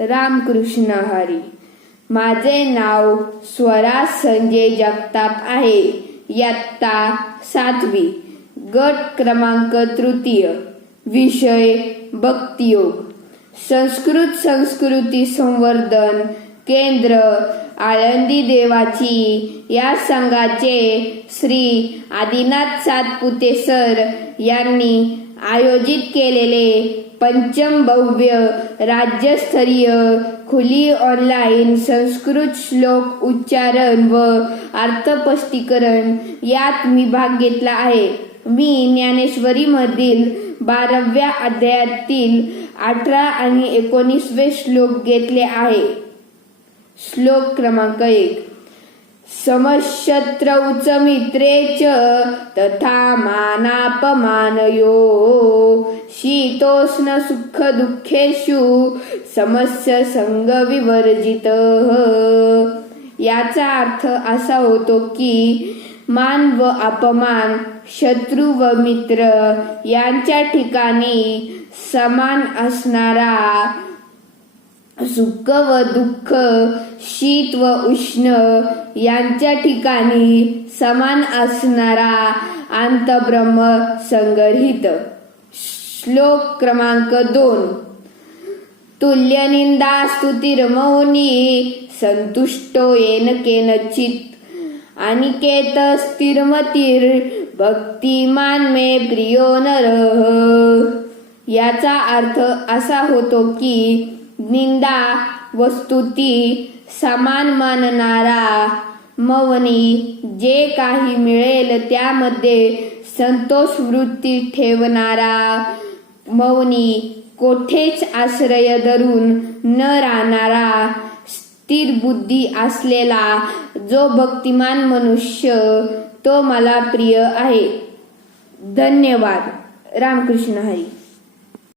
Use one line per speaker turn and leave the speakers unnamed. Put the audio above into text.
रामकृष्ण हरी. माझे नाव स्वरा संजय जगताप आहे. यत्ता सातवी. गट क्रमांक तृतीय. विषय भक्तियोग. संस्कृत संस्कृती संवर्धन केंद्र आळंदी देवाची. या संघाचे श्री आदिनाथ सातपुते सर यांनी आयोजित केलेले पंचम भव्य राज्यस्तरीय खुली ऑनलाईन संस्कृत श्लोक उच्चारण व अर्थपष्टीकरण यात मी भाग घेतला आहे. मी ज्ञानेश्वरीमधील बाराव्या अध्यायातील अठरा आणि एकोणीसवे श्लोक घेतले आहे. श्लोक क्रमांक एक. समशत्रौच मित्रे च तथा मानापमानयो शीतोष्ण सुख दुःखेषु समस्य संग विवर्जित याचा अर्थ असा होतो की मान व अपमान शत्रू व मित्र यांच्या ठिकाणी समान असणारा सुख व दुःख शीत व उष्ण यांच्या ठिकाणी समान असणारा अंतब्रह्म संग्रहित. श्लोक क्रमांक दोन. तुल्यनिंदा स्तुतिर्मौनी संतुष्टो येन केनचित. अनिकेत स्थिरमतीर भक्तिमान मे प्रियो नर. याचा अर्थ असा होतो की निंदा व स्तुती समान मानणारा मौनी जे काही मिळेल त्यामध्ये संतोष वृत्ती ठेवणारा मौनी कोठेच आश्रय धरून न राहणारा स्थिर बुद्धी असलेला जो भक्तिमान मनुष्य तो मला प्रिय आहे. धन्यवाद. रामकृष्ण हरी.